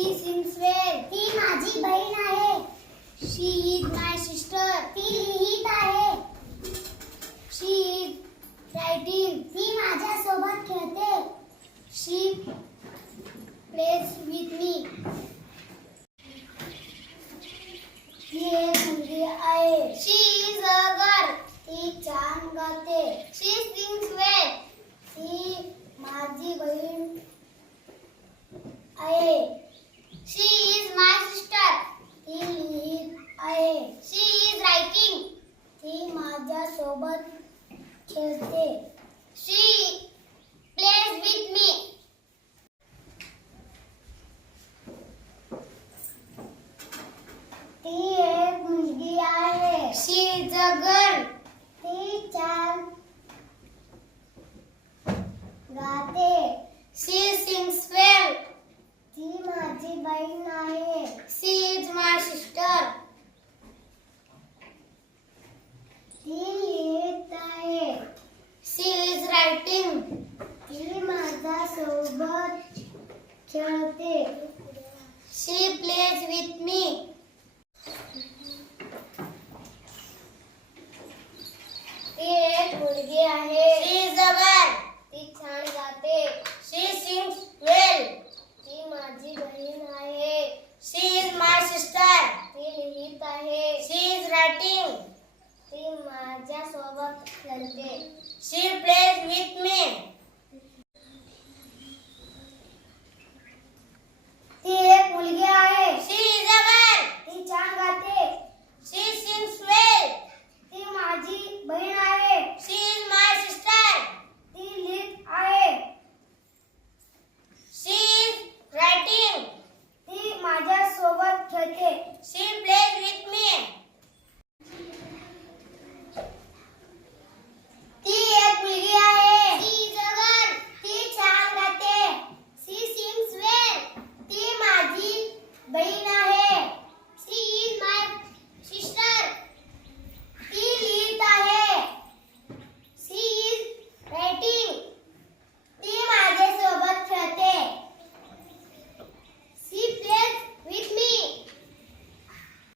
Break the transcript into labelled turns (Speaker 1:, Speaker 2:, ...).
Speaker 1: शी ती माझी बहीण आहे. शी इज माय सिस्टर ती लिहित आहे. शी इज रायटिंग ती माझ्या सोबत खेळते. She plays with me. ती एक मुलगी आहे. शी इज अ गर्ल ती छान गाते शी सिंग्स वेल ती माझी बहीण आहे शी इज माय सिस्टर ती लिहित आहे शी इज रायटिंग ती माझ्या सोबत खेळते. शी प्लेज विथ मी ती एक मुलगी आहे. शी इज अ गर्ल ती छान गाते शी सिंग्स वेल ती माझी बहीण आहे शी इज माय सिस्टर ती लिहित आहे शी इज रायटिंग ही माझ्या सोबत खेळते. शी प्लेज विथ मी ती एक मुलगी आहे शी इज अ गर्ल ती छान गाते शी सिंग्स वेल ती माझी बहीण आहे शी इज माय सिस्टर ती लिहित आहे शी इज रायटिंग ती माझ्या सोबत खेळते शी प्लेज